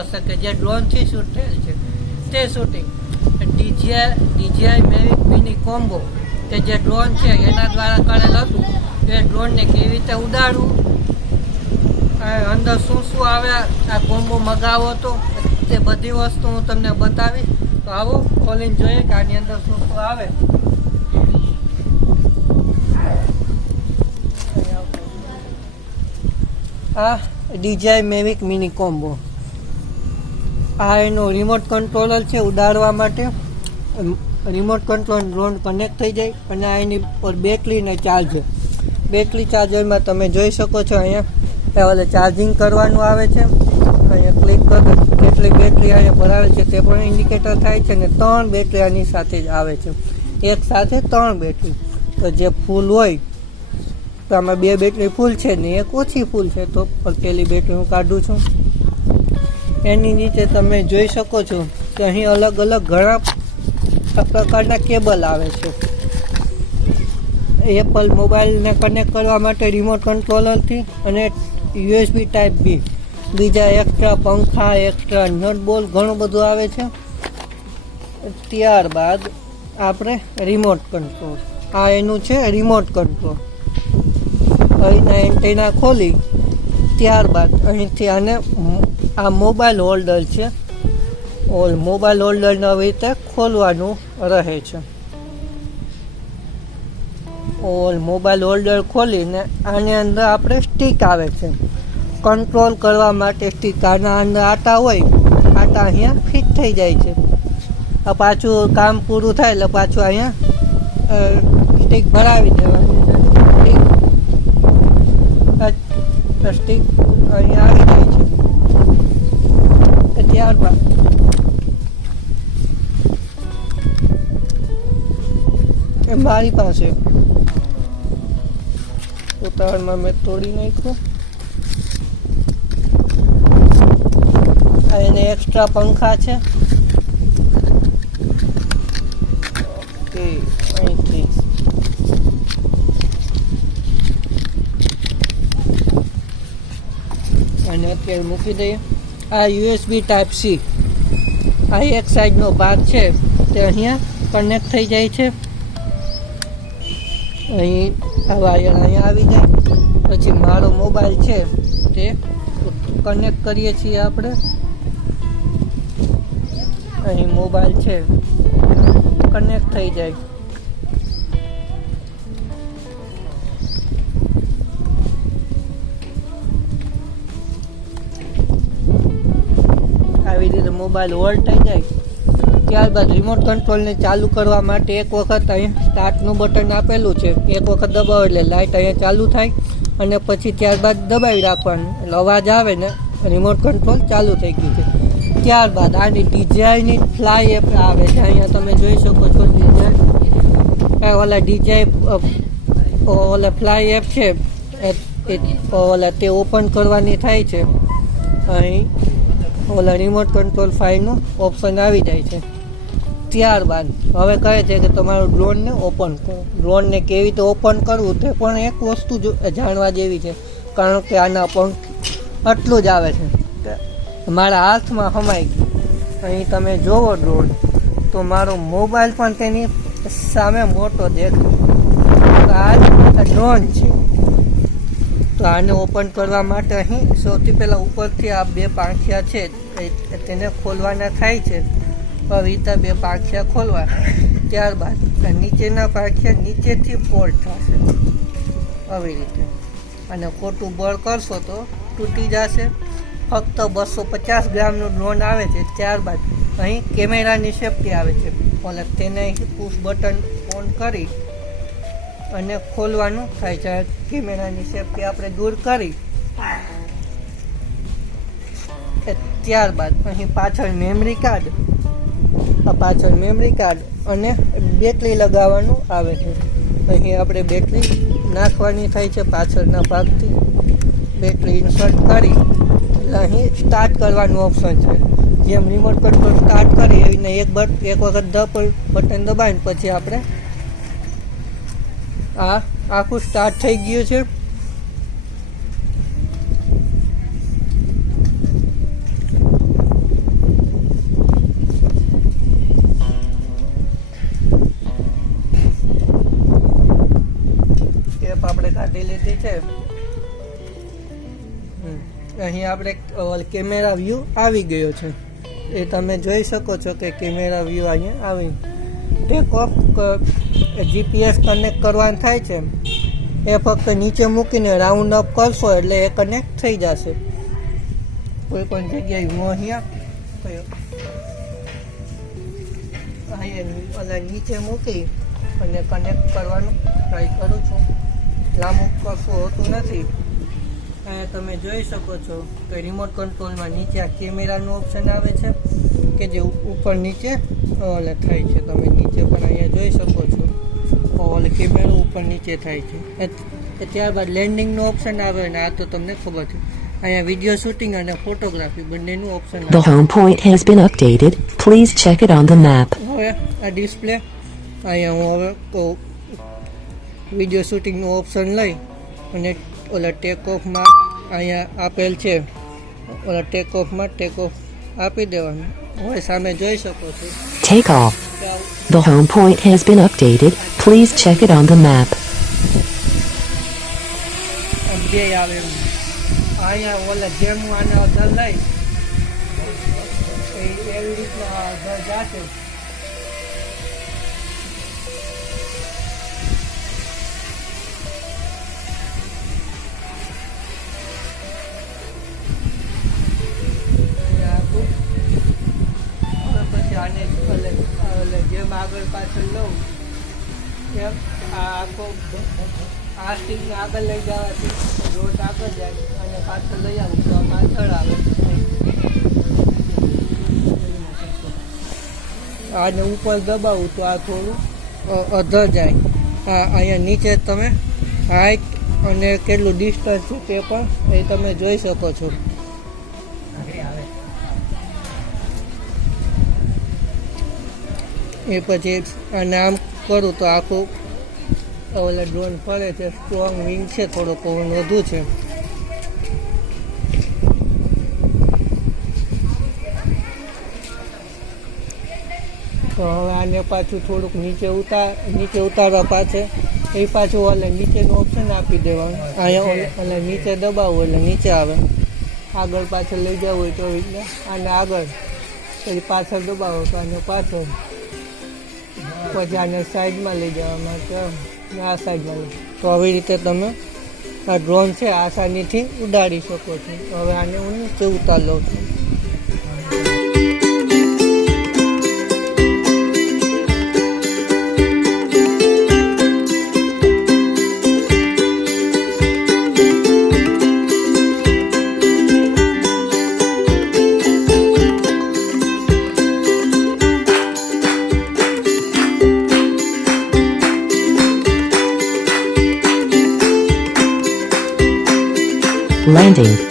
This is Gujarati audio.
હશે કે જે ડ્રોનથી શૂટ થયેલ છે તે shooting. DJI Mavic mini combo કે જે ડ્રોન છે એના દ્વારા કરેલ હતું. એ ડ્રોનને કેવી રીતે ઉડાડવું, અંદર શું શું આવે, આ કોમ્બો મગાવો તો તે બધી વસ્તુ હું તમને બતાવીશ. તો આવો ખોલીને જોઈએ કે આની અંદર શું શું આવે. આ DJI Mavic મિની કોમ્બો, આ એનો રિમોટ કંટ્રોલર છે ઉડાડવા માટે. રિમોટ કંટ્રોલ ડ્રોન કનેક્ટ થઈ જાય અને આ એની પર બેટરી ને ચાર્જર. બેટરી ચાર્જરમાં તમે જોઈ શકો છો અહીંયા ઓલે ચાર્જિંગ કરવાનું આવે છે. અહીંયા ક્લિક કરો કેટલી બેટરી અહીંયા ભરાવે છે તે પણ ઇન્ડિકેટર થાય છે. ને 3 બેટરી આની સાથે જ આવે છે, એક સાથે 3 બેટરી. તો જે ફૂલ હોય તો આમાં 2 બેટરી ફૂલ છે ને એક ઓછી ફૂલ છે, તો પેલી બેટરી હું કાઢું છું. એની નીચે તમે જોઈ શકો છો કે અહીં અલગ અલગ ઘણા પ્રકારના કેબલ આવે છે. એપલ મોબાઈલને કનેક્ટ કરવા માટે રિમોટ કંટ્રોલરથી, અને USB ટાઈપ બી, બીજા એક્સ્ટ્રા પંખા, એક્સ્ટ્રા નટ બોલ ઘણું બધું આવે છે. ત્યારબાદ આપણે રિમોટ કંટ્રોલ, આ એનું છે રિમોટ કંટ્રોલ. અહીંના એન્ટેના ખોલી ત્યારબાદ અહીંથી આને આ મોબાઈલ હોલ્ડર છે, મોબાઈલ હોલ્ડરને આવી રીતે ખોલવાનું રહે છે. મોબાઈલ હોલ્ડર ખોલીને આની અંદર આપણે સ્ટીક આવે છે કંટ્રોલ કરવા માટે. સ્ટીક આના અંદર આટા હોય, આટા અહીંયા ફિટ થઈ જાય છે. આ પાછું કામ પૂરું થાય એટલે પાછું અહીંયા સ્ટીક ભરાવી દેવાની. સ્ટીક અહીંયા આવી જાય છે. ત્યારબાદ મારી પાસે ઉતાવળમાં મેં તોડી નાખ્યું. એને એક્સ્ટ્રા પંખા છે. ઓકે, અહીંથી અને અત્યારે મૂકી દઈએ. આ USB ટાઈપ C, આ એક સાઈડનો ભાગ છે તે અહીંયા કનેક્ટ થઈ જાય છે. અહીં આ વાયર અહીંયા આવી જાય. પછી મારો મોબાઈલ છે તે કનેક્ટ કરીએ છીએ આપણે. અહીં મોબાઈલ છે કનેક્ટ થઈ જાય. આવી રીતે મોબાઈલ હોલ્ડ થઈ જાય. ત્યારબાદ રિમોટ કંટ્રોલને ચાલુ કરવા માટે એક વખત અહીંયા સ્ટાર્ટનું બટન આપેલું છે, એક વખત દબાવો એટલે લાઇટ અહીંયા ચાલુ થાય, અને પછી ત્યારબાદ દબાવી રાખવાનું એટલે અવાજ આવે ને રિમોટ કંટ્રોલ ચાલુ થઈ ગયું છે. ત્યારબાદ આની DJIની ફ્લાય એપ આવે છે. અહીંયા તમે જોઈ શકો છો DJI ઓલા ફ્લાય એપ છે તે ઓપન કરવાની થાય છે. અહીં ઓલા રિમોટ કંટ્રોલ 5નું ઓપ્શન આવી જાય છે. ત્યારબાદ હવે કહે છે કે તમારું ડ્રોનને ઓપન કરો. ડ્રોનને કેવી રીતે ઓપન કરવું તે પણ એક વસ્તુ જાણવા જેવી છે, કારણ કે આના પંખ આટલું જ આવે છે. મારા હાથમાં હમાઈ ગયું. અહીં તમે જોવો ડ્રોન તો મારો મોબાઈલ પણ તેની સામે મોટો દેખાય. આ ડ્રોન છે. તો આને ઓપન કરવા માટે અહીં સૌથી પહેલાં ઉપરથી આ 2 પાંખિયા છે તેને ખોલવાના થાય છે. આવી રીતે 2 પાંખિયા ખોલવા. ત્યારબાદ નીચેના પાંખિયા નીચેથી ફોલ્ડ થશે આવી રીતે, અને ખોટું બળ કરશો તો તૂટી જશે. ફક્ત 250 ગ્રામનું ડ્રોન આવે છે. ત્યારબાદ અહીં કેમેરાની સેફ્ટી આવે છે. તેને અહીં પુશ બટન ઓન કરી અને ખોલવાનું થાય છે. કેમેરાની સેફ્ટી આપણે દૂર કરી ત્યારબાદ અહીં પાછળ મેમરી કાર્ડ, અને બેટરી લગાવવાનું આવે છે. અહીં આપણે બેટરી નાખવાની થાય છે. પાછળના ભાગથી બેટરી ઇન્સર્ટ કરી એટલે અહીં સ્ટાર્ટ કરવાનું ઓપ્શન છે. જેમ રિમોટ કંટ્રોલ સ્ટાર્ટ કરી એવીને એક વખત બટન દબાવીને પછી આપણે આ આખું સ્ટાર્ટ થઈ ગયું છે. છે અહીં આપણે કેમેરા વ્યૂ આવી ગયો છે, એ તમે જોઈ શકો છો કે કેમેરા વ્યૂ અહીંયા આવી ટેક ઓફ જીપીએસ કનેક્ટ કરવાનું થાય છે, એ ફક્ત નીચે મૂકીને રાઉન્ડ અપ કરશો એટલે એ કનેક્ટ થઈ જશે. કોઈ પણ જગ્યાએ હું અહીંયા નીચે મૂકી અને કનેક્ટ કરવાનું ટ્રાય કરું છું. લાંબુ કરશું હોતું નથી. અહીંયા તમે જોઈ શકો છો કે રિમોટ કંટ્રોલમાં નીચે આ કેમેરાનું ઓપ્શન આવે છે કે જે ઉપર નીચે થાય છે. તમે નીચે પણ અહીંયા જોઈ શકો છો કેમેરો ઉપર નીચે થાય છે. ત્યારબાદ લેન્ડિંગનું ઓપ્શન આવે ને આ તો તમને ખબર છે. અહીંયા વિડીયો શૂટિંગ અને ફોટોગ્રાફી બંનેનું ઓપ્શન આવે. The home point has been updated. Please check it on the map. હવે આ ડિસ્પ્લે અહીંયા હું હવે વિડીયો શૂટિંગનું ઓપ્શન લઈ અને ટેક ઓફમાં અહીંયા આપેલ છે, ટેક ઓફમાં ટેક ઓફ આપી દેવાનું. હવે સામે જોઈ શકો છો Take off. The home point has been updated. Please check it on the map. બે આવે અહીંયા જેમ હું આને અધર લઈ એવી રીતના અધર જાશે. જેમ આગળ પાછળ લઉં એમ આ આખો આ સ્ટીકને આગળ લઈ જવાથી રોડ આગળ જાય અને પાછળ લઈ આવું તો પાછળ આવે. આને ઉપર દબાવું તો આ થોડું અધર જાય. અહીંયા નીચે તમે હાઈટ અને કેટલું ડિસ્ટન્સ છે તે પણ એ તમે જોઈ શકો છો. એ પછી આને આમ કરું તો આખું ડ્રોન ફરે છે. સ્ટ્રોંગ વિંગ છે, થોડો પવન વધુ છે. તો હવે આને પાછું થોડુંક નીચે ઉતારવા પાછળ એ પાછું નીચેનું ઓપ્શન આપી દેવાનું. અહીંયા નીચે દબાવવું એટલે નીચે આવે. આગળ પાછળ લઈ જવું હોય તો રીતના આને આગળ પછી પાછળ દબાવો તો આને પાછળ, પછી આને સાઈડમાં લઈ જવા માટે આ સાઈડમાં તો આવી રીતે તમે આ ડ્રોન છે આસાનીથી ઉડાડી શકો છો. હવે આને હું નીચે ઉતાર લઉં છું. Landing.